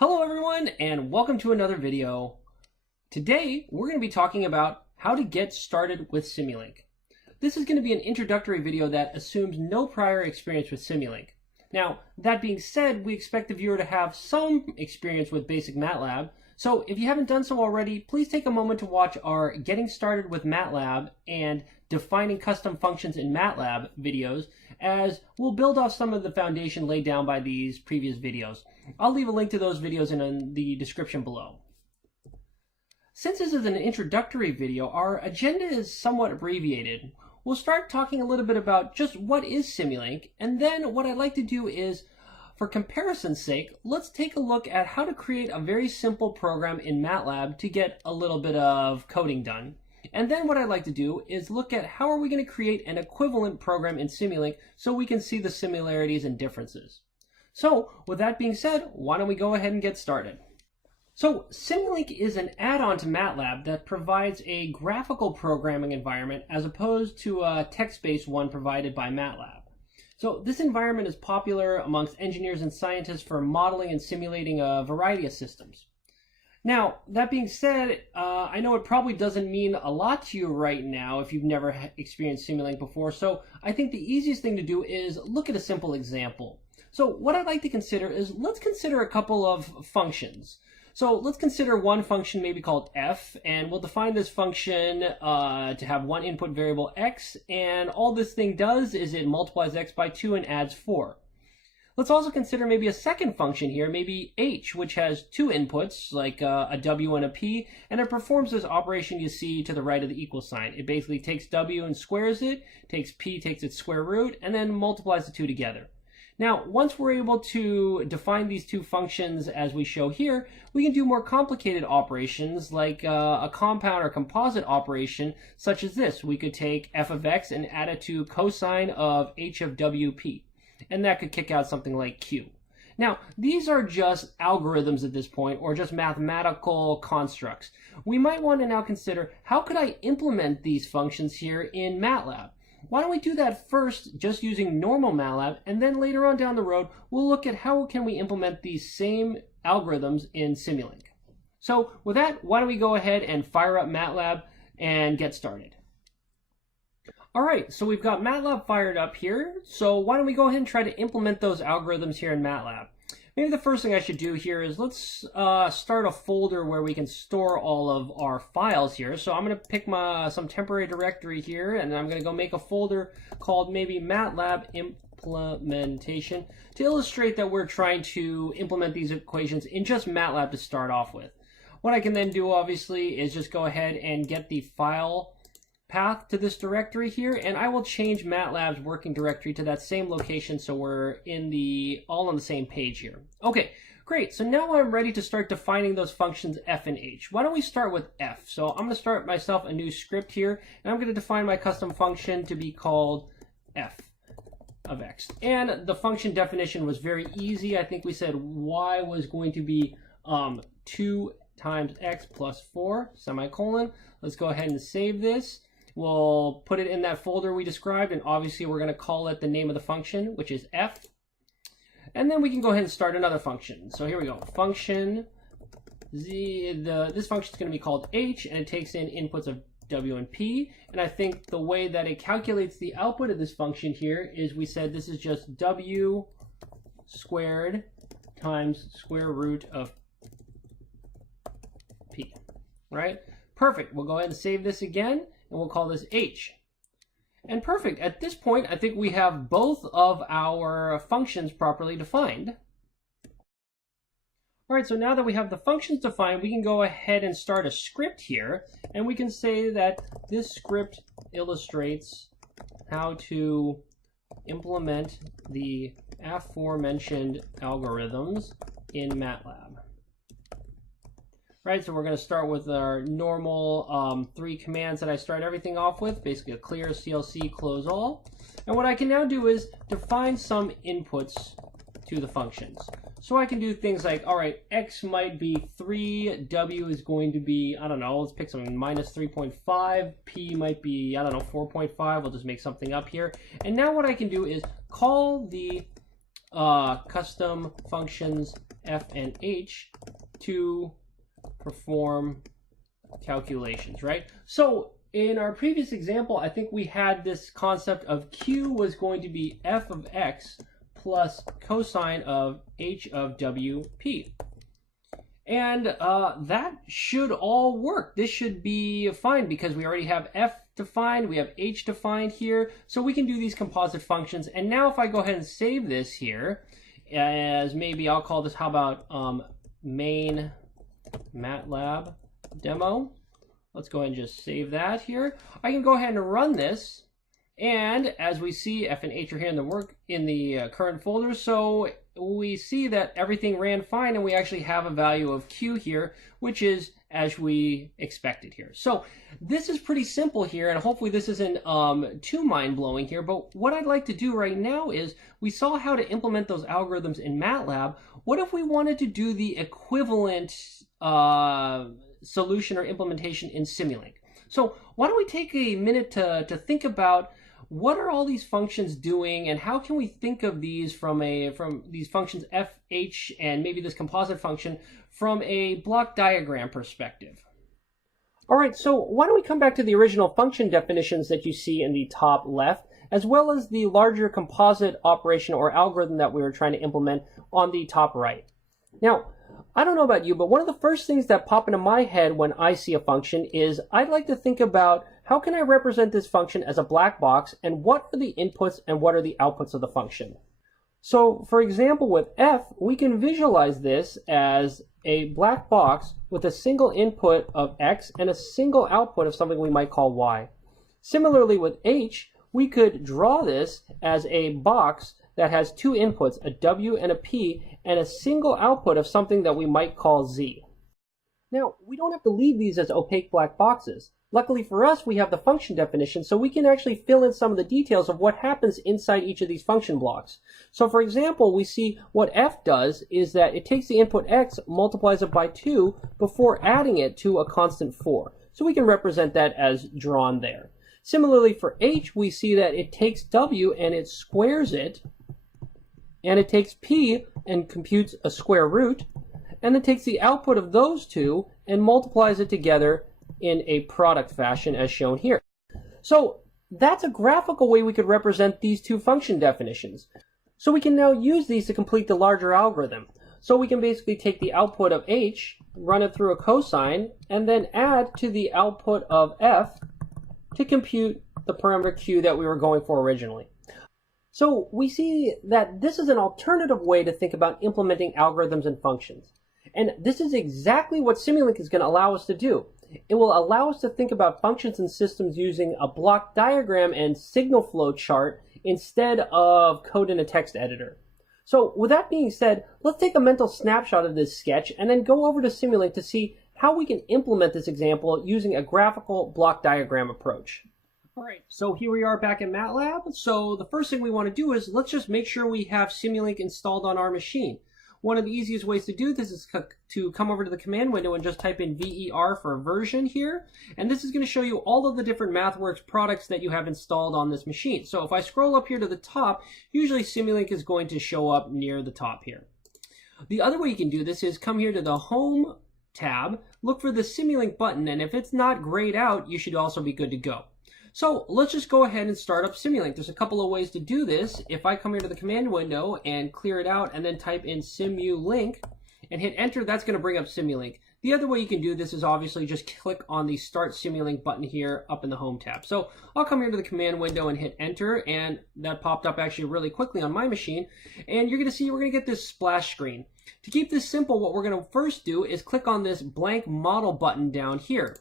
Hello everyone and welcome to another video. Today we're going to be talking about how to get started with Simulink. This is going to be an introductory video that assumes no prior experience with Simulink. Now that being said, we expect the viewer to have some experience with basic MATLAB, so if you haven't done so already, please take a moment to watch our Getting Started with MATLAB and Defining Custom Functions in MATLAB videos, as we'll build off some of the foundation laid down by these previous videos. I'll leave a link to those videos in the description below. Since this is an introductory video, our agenda is somewhat abbreviated. We'll start talking a little bit about just what is Simulink, and then what I'd like to do is, for comparison's sake, let's take a look at how to create a very simple program in MATLAB to get a little bit of coding done. And then what I'd like to do is look at how are we going to create an equivalent program in Simulink so we can see the similarities and differences. So with that being said, why don't we go ahead and get started. So Simulink is an add-on to MATLAB that provides a graphical programming environment as opposed to a text-based one provided by MATLAB. So this environment is popular amongst engineers and scientists for modeling and simulating a variety of systems. Now, that being said, I know it probably doesn't mean a lot to you right now if you've never experienced Simulink before, so I think the easiest thing to do is look at a simple example. So what I'd like to consider is, let's consider a couple of functions. So let's consider one function maybe called f, and we'll define this function to have one input variable x, and all this thing does is it multiplies x by 2 and adds 4. Let's also consider maybe a second function here, maybe h, which has two inputs, like a w and a p, and it performs this operation you see to the right of the equal sign. It basically takes w and squares it, takes p, takes its square root, and then multiplies the two together. Now, once we're able to define these two functions as we show here, we can do more complicated operations like a compound or composite operation such as this. We could take f of x and add it to cosine of h of wp, and that could kick out something like q. Now, these are just algorithms at this point, or just mathematical constructs. We might want to now consider, how could I implement these functions here in MATLAB? Why don't we do that first just using normal MATLAB, and then later on down the road we'll look at how can we implement these same algorithms in Simulink. So with that, why don't we go ahead and fire up MATLAB and get started. Alright, so we've got MATLAB fired up here, so why don't we go ahead and try to implement those algorithms here in MATLAB. Maybe the first thing I should do here is let's start a folder where we can store all of our files here. So I'm going to pick some temporary directory here, and I'm going to go make a folder called maybe MATLAB implementation to illustrate that we're trying to implement these equations in just MATLAB to start off with. What I can then do obviously is just go ahead and get the file path to this directory here, and I will change MATLAB's working directory to that same location so we're all on the same page here. Okay, great. So now I'm ready to start defining those functions f and h. Why don't we start with f? So I'm going to start myself a new script here, and I'm going to define my custom function to be called f of x. And the function definition was very easy. I think we said y was going to be 2 times x plus 4, semicolon. Let's go ahead and save this. We'll put it in that folder we described, and obviously we're going to call it the name of the function, which is f. And then we can go ahead and start another function. So here we go. Function this function is going to be called h, and it takes in inputs of w and p. And I think the way that it calculates the output of this function here is we said this is just w squared times square root of p. Right? Perfect. We'll go ahead and save this again, and we'll call this h. And perfect. At this point, I think we have both of our functions properly defined. All right, so now that we have the functions defined, we can go ahead and start a script here, and we can say that this script illustrates how to implement the aforementioned algorithms in MATLAB. Right, so we're going to start with our normal 3 commands that I start everything off with, basically a clear, CLC, close all. And what I can now do is define some inputs to the functions. So I can do things like, all right, x might be 3, w is going to be, I don't know, let's pick something, minus 3.5, p might be, I don't know, 4.5, we'll just make something up here. And now what I can do is call the custom functions f and h to perform calculations, right? So in our previous example, I think we had this concept of q was going to be f of x plus cosine of h of wp. And that should all work. This should be fine because we already have f defined, we have h defined here, so we can do these composite functions. And now if I go ahead and save this here, as maybe I'll call this, how about main MATLAB demo. Let's go ahead and just save that here. I can go ahead and run this, and as we see, f and h are here in the current folder, so we see that everything ran fine, and we actually have a value of q here, which is as we expected here. So this is pretty simple here, and hopefully this isn't too mind-blowing here, but what I'd like to do right now is, we saw how to implement those algorithms in MATLAB. What if we wanted to do the equivalent solution or implementation in Simulink? So why don't we take a minute to think about what are all these functions doing, and how can we think of these from these functions f, h, and maybe this composite function from a block diagram perspective? All right, so why don't we come back to the original function definitions that you see in the top left, as well as the larger composite operation or algorithm that we were trying to implement on the top right. Now, I don't know about you, but one of the first things that pop into my head when I see a function is I'd like to think about, how can I represent this function as a black box, and what are the inputs and what are the outputs of the function? So for example, with f, we can visualize this as a black box with a single input of x and a single output of something we might call y. Similarly with h, we could draw this as a box that has two inputs, a w and a p, and a single output of something that we might call z. Now, we don't have to leave these as opaque black boxes. Luckily for us, we have the function definition, so we can actually fill in some of the details of what happens inside each of these function blocks. So for example, we see what f does is that it takes the input x, multiplies it by 2 before adding it to a constant 4. So we can represent that as drawn there. Similarly for h, we see that it takes w and it squares it, and it takes p and computes a square root, and then takes the output of those two and multiplies it together in a product fashion as shown here. So that's a graphical way we could represent these two function definitions. So we can now use these to complete the larger algorithm. So we can basically take the output of h, run it through a cosine, and then add to the output of f to compute the parameter q that we were going for originally. So we see that this is an alternative way to think about implementing algorithms and functions. And this is exactly what Simulink is going to allow us to do. It will allow us to think about functions and systems using a block diagram and signal flow chart instead of code in a text editor. So with that being said, let's take a mental snapshot of this sketch and then go over to Simulink to see how we can implement this example using a graphical block diagram approach. All right, so here we are back in MATLAB. So the first thing we want to do is let's just make sure we have Simulink installed on our machine. One of the easiest ways to do this is to come over to the command window and just type in VER for version here. And this is going to show you all of the different MathWorks products that you have installed on this machine. So if I scroll up here to the top, usually Simulink is going to show up near the top here. The other way you can do this is come here to the Home tab, look for the Simulink button, and if it's not grayed out, you should also be good to go. So let's just go ahead and start up Simulink. There's a couple of ways to do this. If I come here to the command window and clear it out and then type in Simulink and hit enter, that's going to bring up Simulink. The other way you can do this is obviously just click on the Start Simulink button here up in the Home tab. So I'll come here to the command window and hit enter, and that popped up actually really quickly on my machine. And you're going to see we're going to get this splash screen. To keep this simple, what we're going to first do is click on this blank model button down here.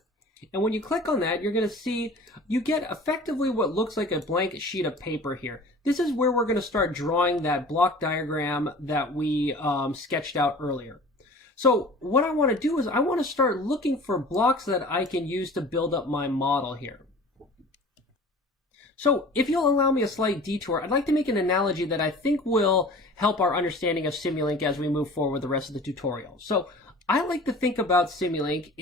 And when you click on that, you're going to see you get effectively what looks like a blank sheet of paper here. This is where we're going to start drawing that block diagram that we sketched out earlier. So what I want to do is I want to start looking for blocks that I can use to build up my model here. So if you'll allow me a slight detour, I'd like to make an analogy that I think will help our understanding of Simulink as we move forward with the rest of the tutorial. So I like to think about Simulink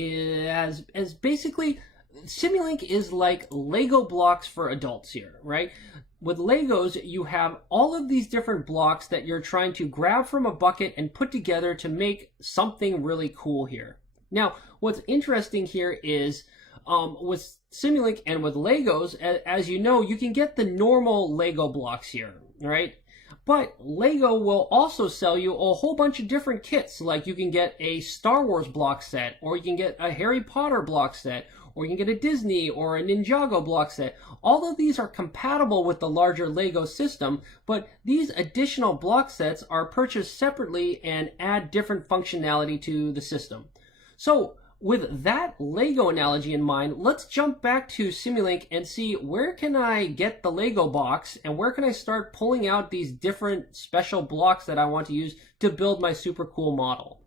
as basically, Simulink is like Lego blocks for adults here, right? with Legos, you have all of these different blocks that you're trying to grab from a bucket and put together to make something really cool here. Now, what's interesting here is with Simulink and with Legos, as you know, you can get the normal Lego blocks here, right? But Lego will also sell you a whole bunch of different kits. Like you can get a Star Wars block set, or you can get a Harry Potter block set, or you can get a Disney or a Ninjago block set. All of these are compatible with the larger Lego system, but these additional block sets are purchased separately and add different functionality to the system. So with that Lego analogy in mind, let's jump back to Simulink and see where can I get the Lego box and where can I start pulling out these different special blocks that I want to use to build my super cool model.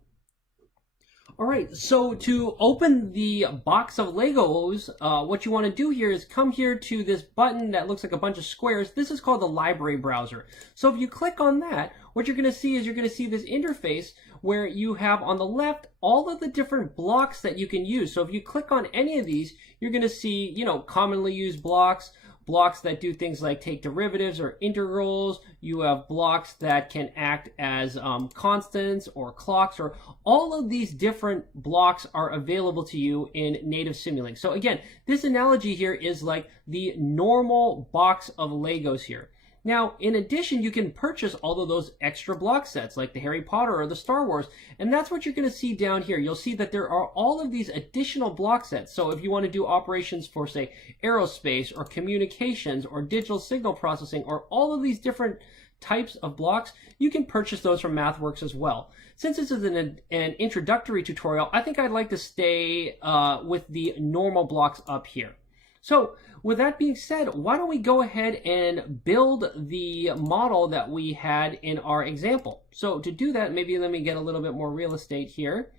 All right, so to open the box of Legos, what you want to do here is come here to this button that looks like a bunch of squares. This is called the library browser. So if you click on that, what you're going to see is you're going to see this interface where you have on the left all of the different blocks that you can use. So if you click on any of these, you're going to see, you know, commonly used blocks, blocks that do things like take derivatives or integrals. You have blocks that can act as constants or clocks, or all of these different blocks are available to you in native Simulink. So again, this analogy here is like the normal box of Legos here. Now, in addition, you can purchase all of those extra block sets like the Harry Potter or the Star Wars, and that's what you're going to see down here. You'll see that there are all of these additional block sets. So if you want to do operations for, say, aerospace or communications or digital signal processing or all of these different types of blocks, you can purchase those from MathWorks as well. Since this is an introductory tutorial, I think I'd like to stay with the normal blocks up here. So with that being said, why don't we go ahead and build the model that we had in our example. So to do that, maybe let me get a little bit more real estate here.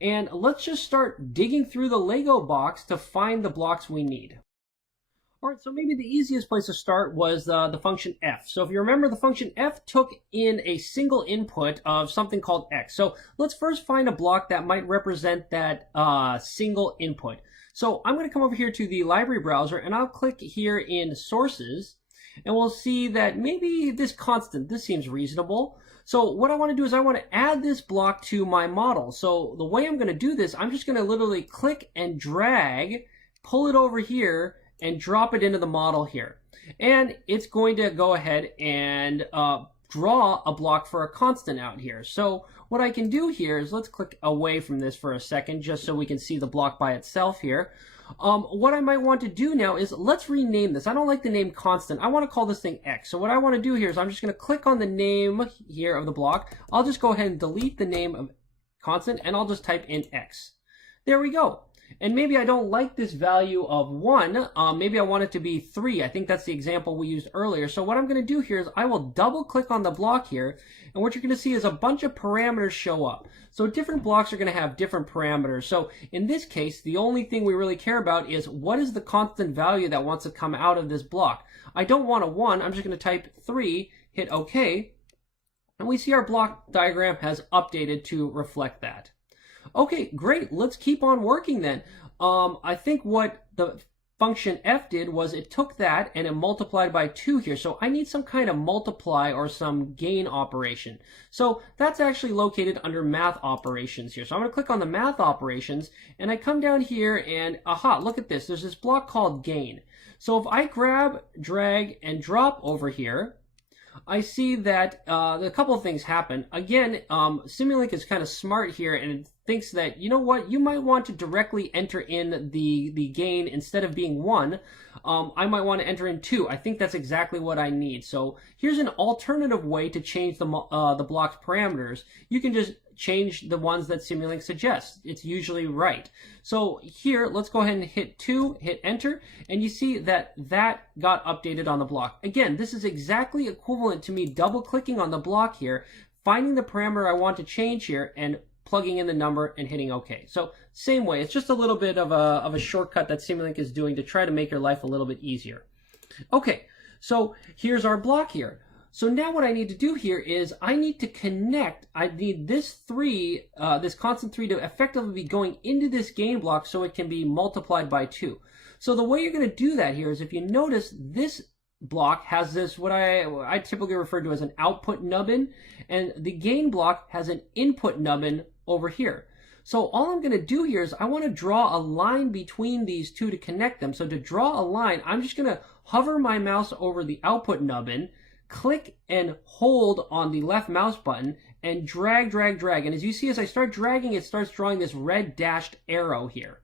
And let's just start digging through the Lego box to find the blocks we need. All right, so maybe the easiest place to start was the function f. So if you remember, the function f took in a single input of something called x. So let's first find a block that might represent that single input. So I'm going to come over here to the library browser and I'll click here in sources, and we'll see that maybe this constant, this seems reasonable. So what I want to do is I want to add this block to my model. So the way I'm going to do this, I'm just going to literally click and drag, pull it over here, and drop it into the model here. And it's going to go ahead and draw a block for a constant out here. So what I can do here is, let's click away from this for a second just so we can see the block by itself here. What I might want to do now is let's rename this. I don't like the name constant. I want to call this thing x. So what I want to do here is I'm just going to click on the name here of the block. I'll just go ahead and delete the name of constant and I'll just type in x. There we go. And maybe I don't like this value of 1. Maybe I want it to be 3. I think that's the example we used earlier. So what I'm going to do here is I will double click on the block here, and what you're going to see is a bunch of parameters show up. So different blocks are going to have different parameters. So in this case, the only thing we really care about is what is the constant value that wants to come out of this block. I don't want a 1. I'm just going to type 3, hit OK, and we see our block diagram has updated to reflect that. Okay, great. Let's keep on working then. I think what the function f did was it took that and it multiplied by 2 here. So I need some kind of multiply or some gain operation. So that's actually located under math operations here. So I'm going to click on the math operations and I come down here and aha, look at this. There's this block called gain. So if I grab, drag, and drop over here, I see that a couple of things happen. Again, Simulink is kind of smart here and it thinks that, you know what, you might want to directly enter in the gain instead of being 1. I might want to enter in 2. I think that's exactly what I need. So here's an alternative way to change the block's parameters. You can just change the ones that Simulink suggests. It's usually right. So here, let's go ahead and hit 2, hit enter, and you see that that got updated on the block. Again, this is exactly equivalent to me double clicking on the block here, finding the parameter I want to change here, and plugging in the number and hitting OK. So same way, it's just a little bit of a shortcut that Simulink is doing to try to make your life a little bit easier. Okay, so here's our block here. So now what I need to do here is I need to connect, I need this 3, this constant 3 to effectively be going into this gain block so it can be multiplied by 2. So the way you're going to do that here is if you notice this block has this, what I typically refer to as an output nubbin, and the gain block has an input nubbin over here. So all I'm going to do here is I want to draw a line between these two to connect them. So to draw a line, I'm just going to hover my mouse over the output nubbin, click and hold on the left mouse button, and drag, drag, drag. And as you see, as I start dragging, it starts drawing this red dashed arrow here.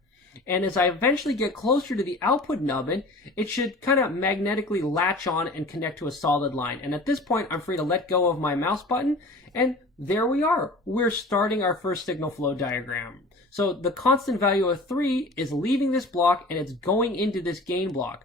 And as I eventually get closer to the output nubbin, it should kind of magnetically latch on and connect to a solid line. And at this point, I'm free to let go of my mouse button, and there we are. We're starting our first signal flow diagram. So the constant value of 3 is leaving this block, and it's going into this gain block.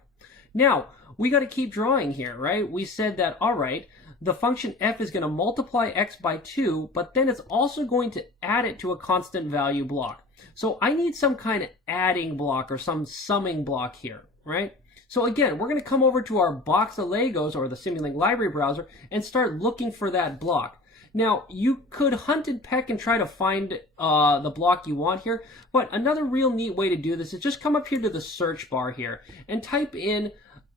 Now, we got to keep drawing here, right? We said that, all right, the function f is going to multiply x by 2, but then it's also going to add it to a constant value block. So I need some kind of adding block or some summing block here, right? So again, we're going to come over to our box of Legos or the Simulink library browser and start looking for that block. Now, you could hunt and peck and try to find the block you want here, but another real neat way to do this is just come up here to the search bar here and type in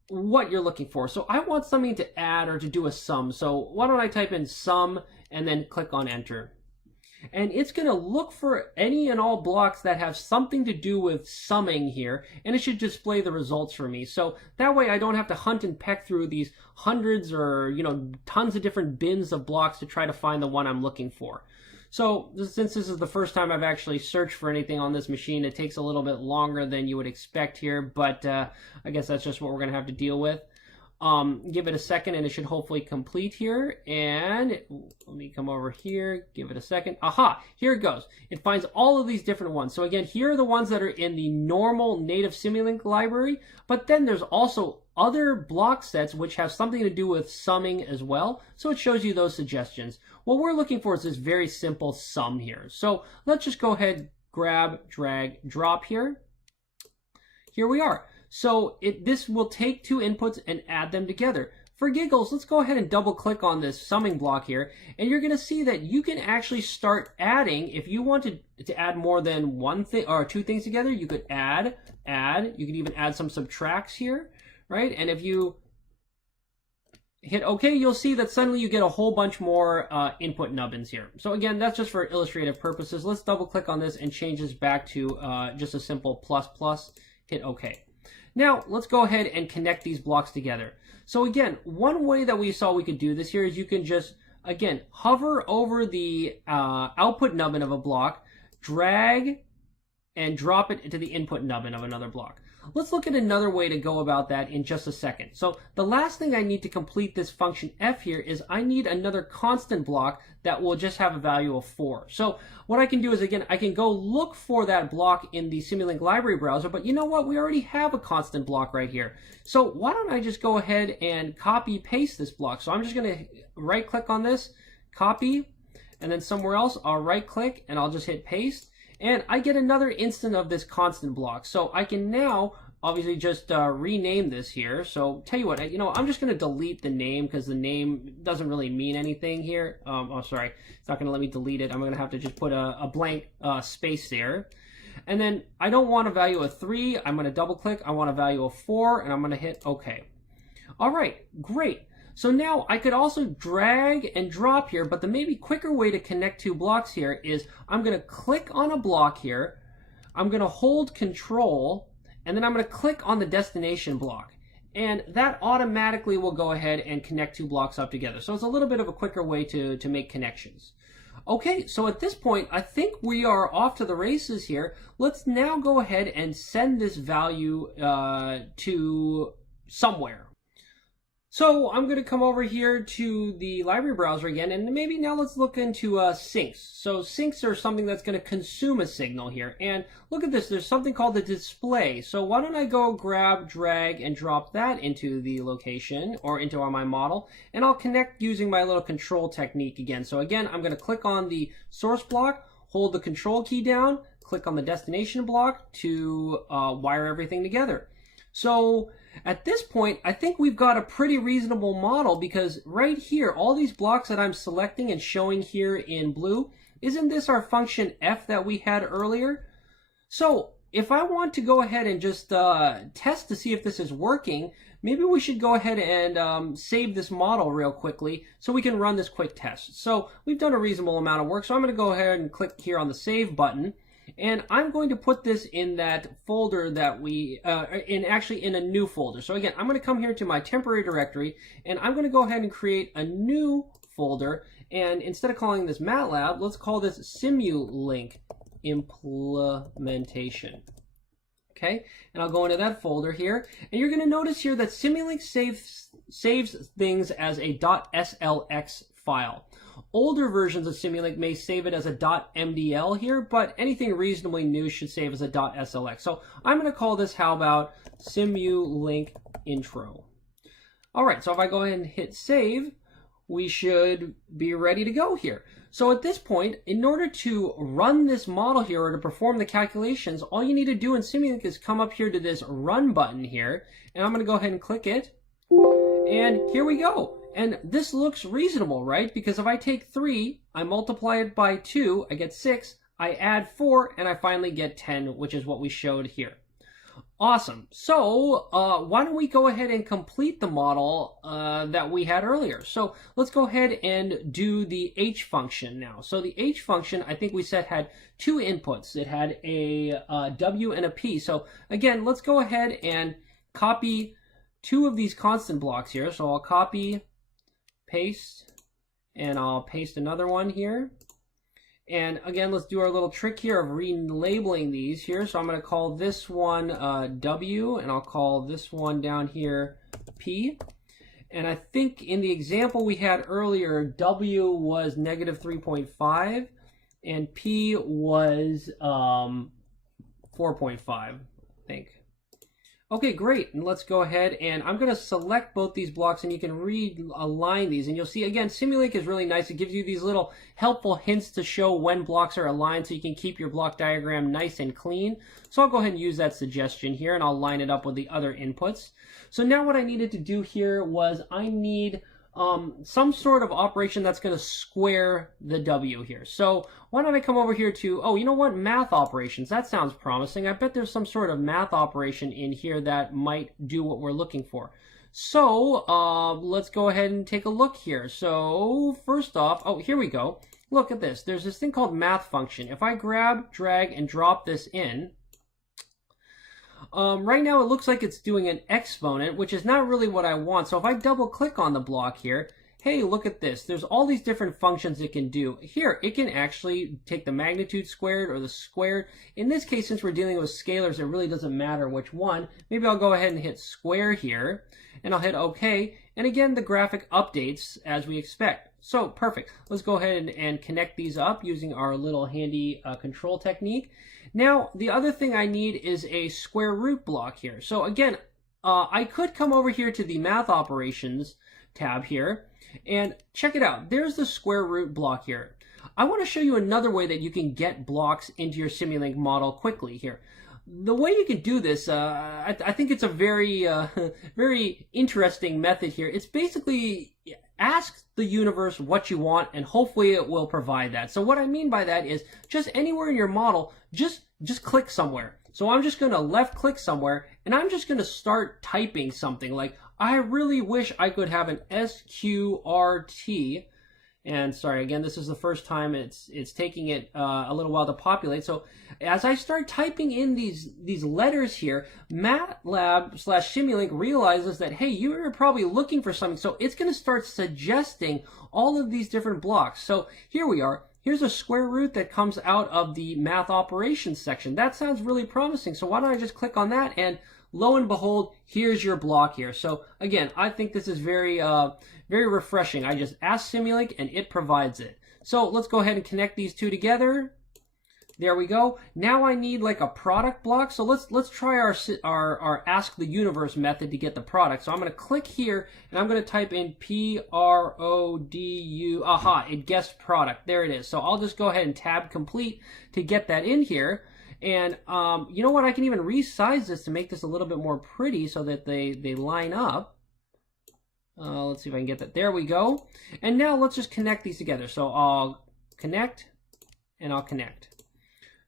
what you're looking for. So I want something to add or to do a sum. So why don't I type in sum and then click on enter. And it's going to look for any and all blocks that have something to do with summing here, and it should display the results for me. So that way I don't have to hunt and peck through these hundreds or, tons of different bins of blocks to try to find the one I'm looking for. So since this is the first time I've actually searched for anything on this machine, it takes a little bit longer than you would expect here, but I guess that's just what we're going to have to deal with. Give it a second and it should hopefully complete here. And let me come over here, give it a second. Aha, here it goes. It finds all of these different ones. So again, here are the ones that are in the normal native Simulink library, but then there's also other block sets which have something to do with summing as well. So it shows you those suggestions. What we're looking for is this very simple sum here. So let's just go ahead, grab, drag, drop here. Here we are. So this will take two inputs and add them together. For giggles, let's go ahead and double click on this summing block here, and you're going to see that you can actually start adding. If you wanted to add more than one thing or two things together, you could add, you could even add some subtracts here, right? And if you hit OK, you'll see that suddenly you get a whole bunch more input nubbins here. So again, that's just for illustrative purposes. Let's double click on this and change this back to just a simple plus plus, hit OK. Now, let's go ahead and connect these blocks together. So again, one way that we saw we could do this here is you can just, again, hover over the output nubbin of a block, drag and drop it into the input nubbin of another block. Let's look at another way to go about that in just a second. So the last thing I need to complete this function f here is I need another constant block that will just have a value of 4. So what I can do is, again, I can go look for that block in the Simulink library browser, but you know what? We already have a constant block right here. So why don't I just go ahead and copy paste this block? So I'm just going to right click on this, copy, and then somewhere else I'll right click and I'll just hit paste. And I get another instant of this constant block. So I can now obviously just rename this here. So tell you what, I'm just going to delete the name because the name doesn't really mean anything here. Oh, sorry. It's not going to let me delete it. I'm going to have to just put a blank space there. And then I don't want a value of 3. I'm going to double click. I want a value of 4 and I'm going to hit OK. All right, great. So now I could also drag and drop here, but the maybe quicker way to connect two blocks here is I'm going to click on a block here, I'm going to hold Control, and then I'm going to click on the destination block. And that automatically will go ahead and connect two blocks up together. So it's a little bit of a quicker way to make connections. Okay, so at this point, I think we are off to the races here. Let's now go ahead and send this value to somewhere. So I'm going to come over here to the library browser again, and maybe now let's look into sinks. So sinks are something that's going to consume a signal here. And look at this, there's something called the display. So why don't I go grab, drag, and drop that into the location or into my model, and I'll connect using my little control technique again. So again, I'm going to click on the source block, hold the control key down, click on the destination block to wire everything together. So at this point, I think we've got a pretty reasonable model because right here, all these blocks that I'm selecting and showing here in blue, isn't this our function f that we had earlier? So if I want to go ahead and just test to see if this is working, maybe we should go ahead and save this model real quickly so we can run this quick test. So we've done a reasonable amount of work, so I'm going to go ahead and click here on the Save button. And I'm going to put this in that folder that actually in a new folder. So again, I'm going to come here to my temporary directory, and I'm going to go ahead and create a new folder. And instead of calling this MATLAB, let's call this Simulink implementation. Okay, and I'll go into that folder here, and you're going to notice here that Simulink saves things as a .slx file. Older versions of Simulink may save it as a .mdl here, but anything reasonably new should save as a .slx. So I'm going to call this, how about, Simulink intro. All right, so if I go ahead and hit save, we should be ready to go here. So at this point, in order to run this model here or to perform the calculations, all you need to do in Simulink is come up here to this run button here, and I'm going to go ahead and click it, and here we go. And this looks reasonable, right? Because if I take 3, I multiply it by 2, I get 6, I add 4, and I finally get 10, which is what we showed here. Awesome. So why don't we go ahead and complete the model that we had earlier. So let's go ahead and do the H function now. So the H function, I think we said, had 2 inputs. It had a W and a P. So again, let's go ahead and copy 2 of these constant blocks here. So I'll copy, paste, and I'll paste another one here. And again, let's do our little trick here of relabeling these here. So I'm going to call this one W, and I'll call this one down here P. And I think in the example we had earlier, W was -3.5, and P was 4.5, I think. Okay, great, and let's go ahead, and I'm going to select both these blocks, and you can realign these, and you'll see, again, Simulink is really nice. It gives you these little helpful hints to show when blocks are aligned so you can keep your block diagram nice and clean. So I'll go ahead and use that suggestion here, and I'll line it up with the other inputs. So now what I needed to do here was I need some sort of operation that's going to square the W here. So why don't I come over here to, oh, you know what, math operations. That sounds promising. I bet there's some sort of math operation in here that might do what we're looking for. So let's go ahead and take a look here. So first off, oh, here we go. Look at this. There's this thing called math function. If I grab, drag, and drop this in, right now it looks like it's doing an exponent, which is not really what I want. So if I double click on the block here, hey, look at this. There's all these different functions it can do. Here, it can actually take the magnitude squared or the squared. In this case, since we're dealing with scalars, it really doesn't matter which one. Maybe I'll go ahead and hit square here, and I'll hit OK. And again, the graphic updates as we expect. So perfect. Let's go ahead and connect these up using our little handy control technique. Now, the other thing I need is a square root block here. So again, I could come over here to the math operations tab here, and check it out. There's the square root block here. I want to show you another way that you can get blocks into your Simulink model quickly here. The way you can do this, I think it's a very, very interesting method here. It's basically ask the universe what you want, and hopefully it will provide that. So what I mean by that is just anywhere in your model, just click somewhere. So I'm just going to left click somewhere, and I'm just going to start typing something like, I really wish I could have an SQRT. And sorry, again, this is the first time it's taking it a little while to populate. So as I start typing in these letters here, MATLAB/Simulink realizes that, hey, you're probably looking for something. So it's going to start suggesting all of these different blocks. So here we are. Here's a square root that comes out of the math operations section. That sounds really promising. So why don't I just click on that, and lo and behold, here's your block here. So again, I think this is very, very refreshing. I just ask Simulink and it provides it. So let's go ahead and connect these two together. There we go. Now I need like a product block. So let's try our ask the universe method to get the product. So I'm going to click here, and I'm going to type in PRODU. Aha, it guessed product. There it is. So I'll just go ahead and tab complete to get that in here. And you know what? I can even resize this to make this a little bit more pretty so that they line up. Let's see if I can get that. There we go. And now let's just connect these together. So I'll connect, and I'll connect.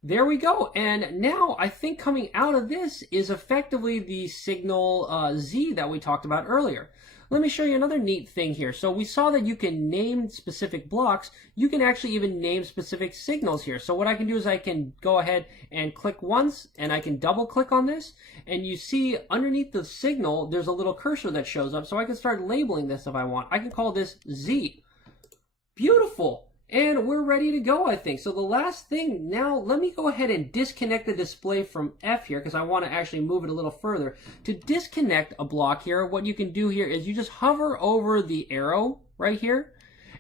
There we go. And now I think coming out of this is effectively the signal Z that we talked about earlier. Let me show you another neat thing here. So we saw that you can name specific blocks. You can actually even name specific signals here. So what I can do is I can go ahead and click once, and I can double click on this. And you see underneath the signal, there's a little cursor that shows up. So I can start labeling this if I want. I can call this Z. Beautiful. And we're ready to go, I think. So the last thing, now let me go ahead and disconnect the display from F here because I want to actually move it a little further. To disconnect a block here, what you can do here is you just hover over the arrow right here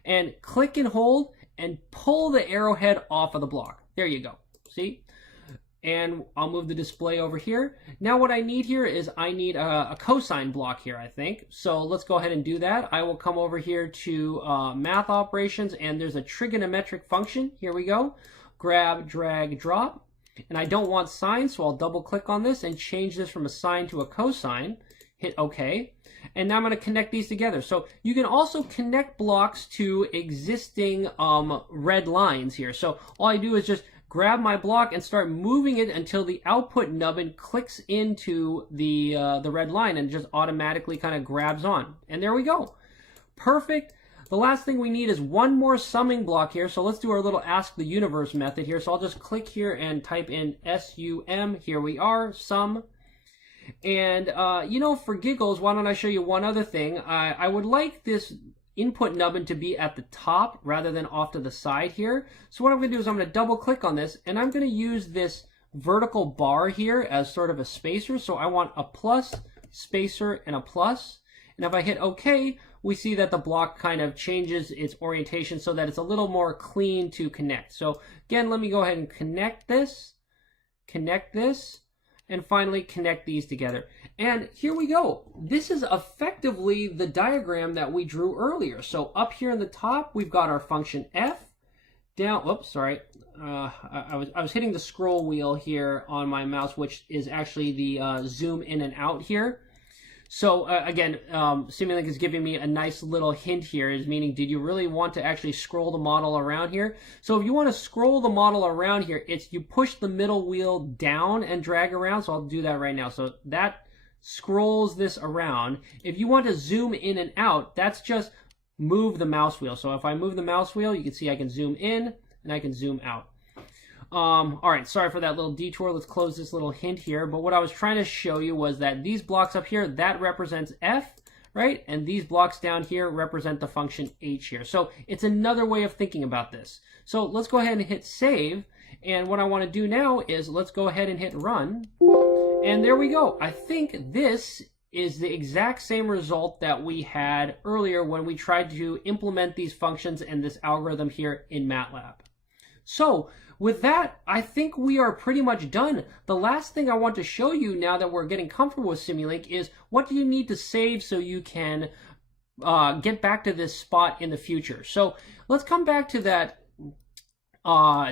and click and hold and pull the arrowhead off of the block. There you go. See? And I'll move the display over here. Now what I need here is I need a cosine block here, I think. So let's go ahead and do that. I will come over here to math operations, and there's a trigonometric function. Here we go. Grab, drag, drop. And I don't want sine, so I'll double click on this and change this from a sine to a cosine. Hit OK. And now I'm going to connect these together. So you can also connect blocks to existing red lines here. So all I do is just grab my block and start moving it until the output nubbin clicks into the red line and just automatically kind of grabs on. And there we go. Perfect. The last thing we need is one more summing block here. So let's do our little ask the universe method here. So I'll just click here and type in SUM. Here we are, sum. And, you know, for giggles, why don't I show you one other thing? I would like this input nubbin to be at the top rather than off to the side here. So what I'm going to do is I'm going to double click on this, and I'm going to use this vertical bar here as sort of a spacer. So I want a plus, spacer, and a plus. And if I hit OK, we see that the block kind of changes its orientation so that it's a little more clean to connect. So again, let me go ahead and connect this, and finally connect these together. And here we go. This is effectively the diagram that we drew earlier. So up here in the top, we've got our function f. Down, oops, sorry. I was hitting the scroll wheel here on my mouse, which is actually the zoom in and out here. So again, Simulink is giving me a nice little hint here, is meaning, did you really want to actually scroll the model around here? So if you want to scroll the model around here, you push the middle wheel down and drag around. So I'll do that right now. So that scrolls this around. If you want to zoom in and out, that's just move the mouse wheel. So if I move the mouse wheel, you can see I can zoom in and I can zoom out. All right, sorry for that little detour. Let's close this little hint here. But what I was trying to show you was that these blocks up here, that represents f, right? And these blocks down here represent the function h here. So it's another way of thinking about this. So let's go ahead and hit save. And what I want to do now is let's go ahead and hit run. And there we go. I think this is the exact same result that we had earlier when we tried to implement these functions and this algorithm here in MATLAB. So with that, I think we are pretty much done. The last thing I want to show you now that we're getting comfortable with Simulink is what do you need to save so you can get back to this spot in the future. So let's come back to that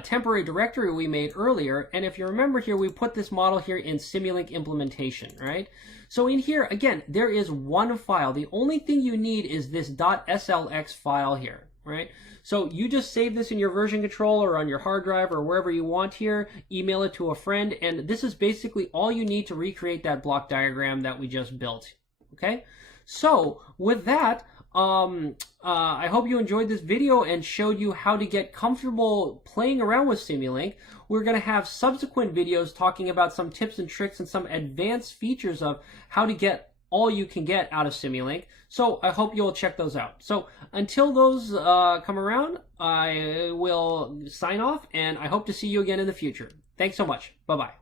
temporary directory we made earlier. And if you remember here, we put this model here in Simulink implementation, right? So in here, again, there is one file. The only thing you need is this .slx file here, right? So you just save this in your version control or on your hard drive or wherever you want here, email it to a friend, and this is basically all you need to recreate that block diagram that we just built, okay? So with that, I hope you enjoyed this video and showed you how to get comfortable playing around with Simulink. We're going to have subsequent videos talking about some tips and tricks and some advanced features of how to get all you can get out of Simulink. So I hope you'll check those out. So until those come around, I will sign off, and I hope to see you again in the future. Thanks so much. Bye-bye.